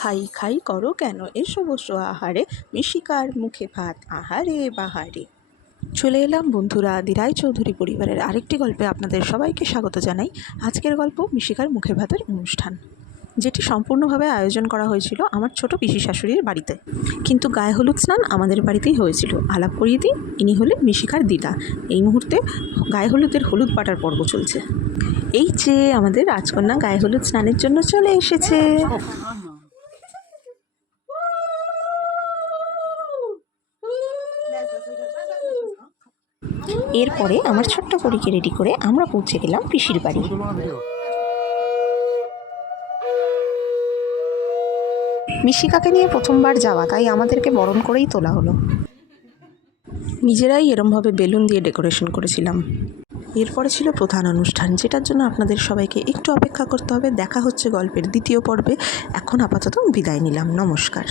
খাই খাই করো কেন, এসো বসো আহারে, মিশিকার মুখে ভাত আহারে বাহারে। চলে এলাম বন্ধুরা দি রায়চৌধুরী পরিবারের আরেকটি গল্পে আপনাদের সবাইকে স্বাগত জানাই। আজকের গল্প মিশিকার মুখে ভাতের অনুষ্ঠান, যেটি সম্পূর্ণভাবে আয়োজন করা হয়েছিল আমার ছোট পিসি শাশুড়ির বাড়িতে। কিন্তু গায়ে হলুদ স্নান আমাদের বাড়িতেই হয়েছিল। আলাপ করিয়ে দিই, ইনি হলেন মিশিকার দিদা। এই মুহূর্তে গায়ে হলুদের হলুদ পাটার পর্ব চলছে। এই যে আমাদের রাজকন্যা গায়ে হলুদ স্নানের জন্য চলে এসেছে। এরপরে আমার ছোট্ট পরীকে রেডি করে আমরা পৌঁছে গেলাম পিসির বাড়ি। মিশিকাকে নিয়ে প্রথমবার যাওয়া, তাই আমাদেরকে বরণ করেই তোলা হলো। নিজেরাই এরমভাবে বেলুন দিয়ে ডেকোরেশন করেছিলাম। এরপরে ছিল প্রধান অনুষ্ঠান, যেটার জন্য আপনাদের সবাইকে একটু অপেক্ষা করতে হবে। দেখা হচ্ছে গল্পের দ্বিতীয় পর্বে। এখন আপাতত বিদায় নিলাম, নমস্কার।